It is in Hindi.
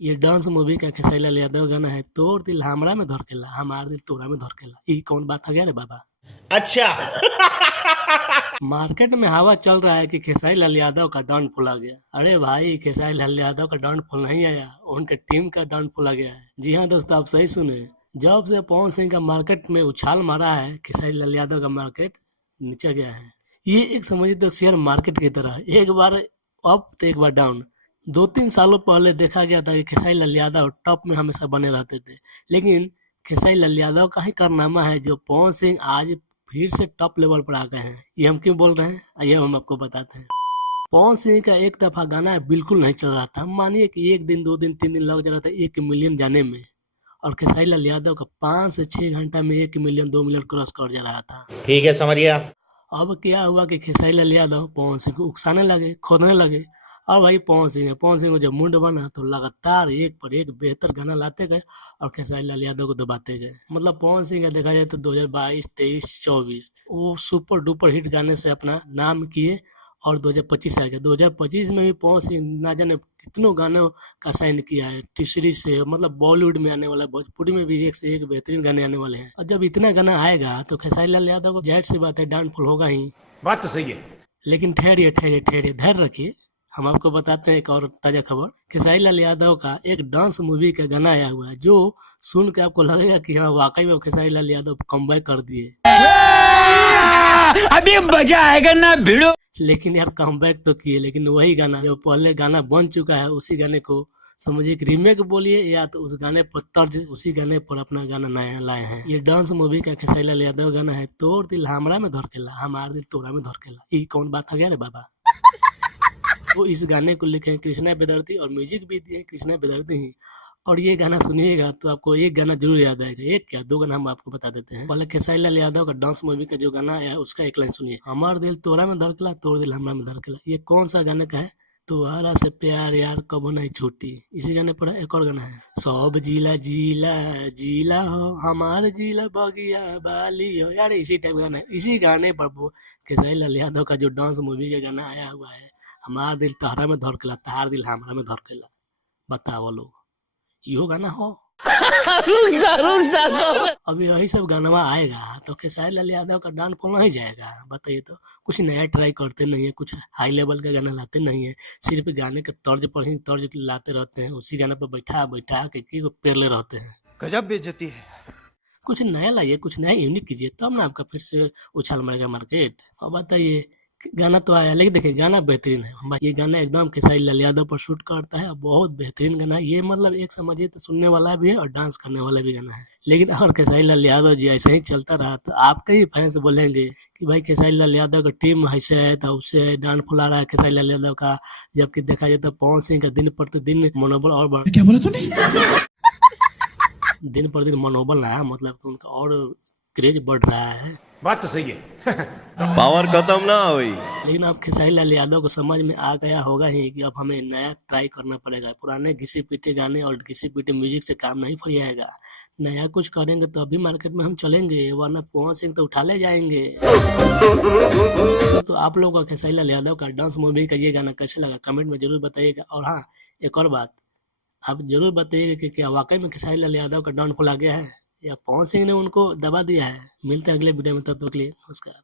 ये डांस मूवी का खेसारी लाल यादव गाना है, तोर दिल हमरा में धड़केला हमार दिल तोरा में धड़केला। ई कौन बात हो गया रे बाबा। अच्छा। मार्केट में हवा चल रहा है कि खेसारी लाल यादव का डॉन फूला गया। अरे भाई, खेसारी लाल यादव का डॉन फूल नहीं आया, उनके टीम का डॉन फूला गया है। जी हाँ दोस्तों, आप सही सुने। जब से पवन सिंह का मार्केट में उछाल मारा है, खेसारी लाल यादव का मार्केट नीचे गया है। ये एक समझिए तो शेयर मार्केट की तरह, एक बार अप तो एक बार डाउन। 2-3 सालों पहले देखा गया था कि खेसारी लाल यादव टॉप में हमेशा बने रहते थे, लेकिन खेसारी लाल यादव का ही कारनामा है जो पवन सिंह आज फिर से टॉप लेवल पर आ गए हैं। ये हम क्यों बोल रहे हैं, आइए हम आपको बताते हैं। पवन सिंह का एक तरफा गाना बिल्कुल नहीं चल रहा था। मानिए कि 1 दिन 2 दिन 3 दिन लग जा रहा था 1 मिलियन जाने में, और खेसारी लाल यादव का 5 से 6 घंटा में 1 मिलियन 2 मिलियन क्रॉस कर जा रहा था। ठीक है, समझ गया। अब क्या हुआ कि खेसारी लाल यादव पवन सिंह को उकसाने लगे, खोदने लगे। और भाई पवन सिंह को जब मुंड बना तो लगातार एक पर एक बेहतर गाना लाते गए और खेसारी लाल यादव को दबाते गए। मतलब पवन सिंह का देखा जाए तो 2022, 23, 24 वो सुपर डुपर हिट गाने से अपना नाम किए, और 2025 आ गया। 2025 में भी पवन सिंह ना जाने कितनों गानों का साइन किया है तीसरी से। मतलब बॉलीवुड में आने वाला, भोजपुरी में भी एक से एक बेहतरीन गाने आने वाले हैं। और जब इतना गाना आएगा तो खेसारी लाल यादव को जाहिर सी बात है डाउनफॉल होगा ही। बात तो सही है। लेकिन ठहरिए ठहरिए ठहरिए, धैर्य रखिए। हम आपको बताते हैं एक और ताज़ा खबर। खेसारी लाल यादव का एक डांस मूवी का गाना आया हुआ है, जो सुन के आपको लगेगा कि हाँ वाकई में खेसारी लाल यादव कमबैक कर दिए। अभी मजा आएगा ना भिड़ो। लेकिन यार कमबैक तो किए, लेकिन वही गाना जो पहले गाना बन चुका है उसी गाने को समझिए कि रीमेक बोलिए, या तो उस गाने पर तर्ज उसी गाने पर अपना गाना नया लाए हैं। ये डांस मूवी का खेसारी लाल यादव गाना है, तोर दिल हमरा में धड़केला हमार दिल तोरा में धड़केला। ये कौन बात हो गया रे बाबा। वो इस गाने को लिखे हैं कृष्णा बेदर्ती, और म्यूजिक भी दिए हैं कृष्णा बेदर्ती ही। और ये गाना सुनिएगा तो आपको एक गाना जरूर याद आएगा। एक क्या, 2 गाना हम आपको बता देते हैं। पहले खेसारी लाल यादव का डांस मूवी का जो गाना है उसका एक लाइन सुनिए, हमार दिल तोरा में धड़केला तोर दिल हमरा में धड़केला। ये कौन सा गाने का है, तुम्हारा से प्यार यार कबो नहीं छूटी। इसी गाने पर एक और गाना है, सब जिला जिला जिला हो हमार जिला बगिया बाली हो। यार इसी टाइप गाना है। इसी गाने पर वो खेसारी लाल यादव का जो डांस मूवी का गाना आया हुआ है, हमार दिल तोहरा में धड़केला तार दिल हमरा में धड़केला। बताओ लोग, इहो गाना हो। अब यही सब गाना आएगा तो खेसारी लाल यादव का डाउनफॉल नहीं जाएगा। बताइए तो, कुछ नया ट्राई करते नहीं है, कुछ हाई लेवल का गाना लाते नहीं है, सिर्फ गाने के तर्ज पर ही तर्ज लाते रहते हैं। उसी गाने पर बैठा बैठा के पेरले रहते हैं। गजब बेइज्जती है। कुछ नया लाइए, कुछ नया यूनिक कीजिए, तब ना आपका फिर से उछाल मारेगा मार्केट। और बताइए, गाना तो आया, लेकिन देखिए गाना बेहतरीन है। ये गाना एकदम खेसारी लाल यादव पर शूट करता है और बहुत बेहतरीन गाना है। ये मतलब एक समझिए तो सुनने वाला भी है और डांस करने वाला भी गाना है। लेकिन अगर खेसारी लाल यादव जी ऐसे ही चलता रहा तो आपके ही फैंस बोलेंगे कि भाई खेसारी लाल यादव का टीम ऐसे है तो उससे डांस फुला रहा है खेसारी लाल यादव का। जबकि देखा जाए तो पवन सिंह का दिन प्रतिदिन मनोबल और बढ़, क्या बोला तूने? दिन पर दिन मनोबल नया, मतलब कि उनका और क्रेज बढ़ रहा है। बात तो सही है। पावर खत्म ना हुई। लेकिन अब खेसारी लाल यादव को समझ में आ गया होगा ही कि अब हमें नया ट्राई करना पड़ेगा। पुराने घिसे पीटे गाने और घिसे पीटे म्यूजिक से काम नहीं फरियाएगा। नया कुछ करेंगे तो अभी मार्केट में हम चलेंगे, वरना पवन सिंह तो उठा ले जाएंगे। तो आप लोगों का खेसारी लाल यादव का डांस मूवी का ये गाना कैसे लगा, कमेंट में जरूर बताइएगा। और हाँ, एक और बात, आप जरूर बताइएगा कि क्या वाकई में खेसारी लाल यादव का डाउनफॉल आ गया है या पवन सिंह ने उनको दबा दिया है। मिलते हैं अगले वीडियो में, तब तक के लिए नमस्कार।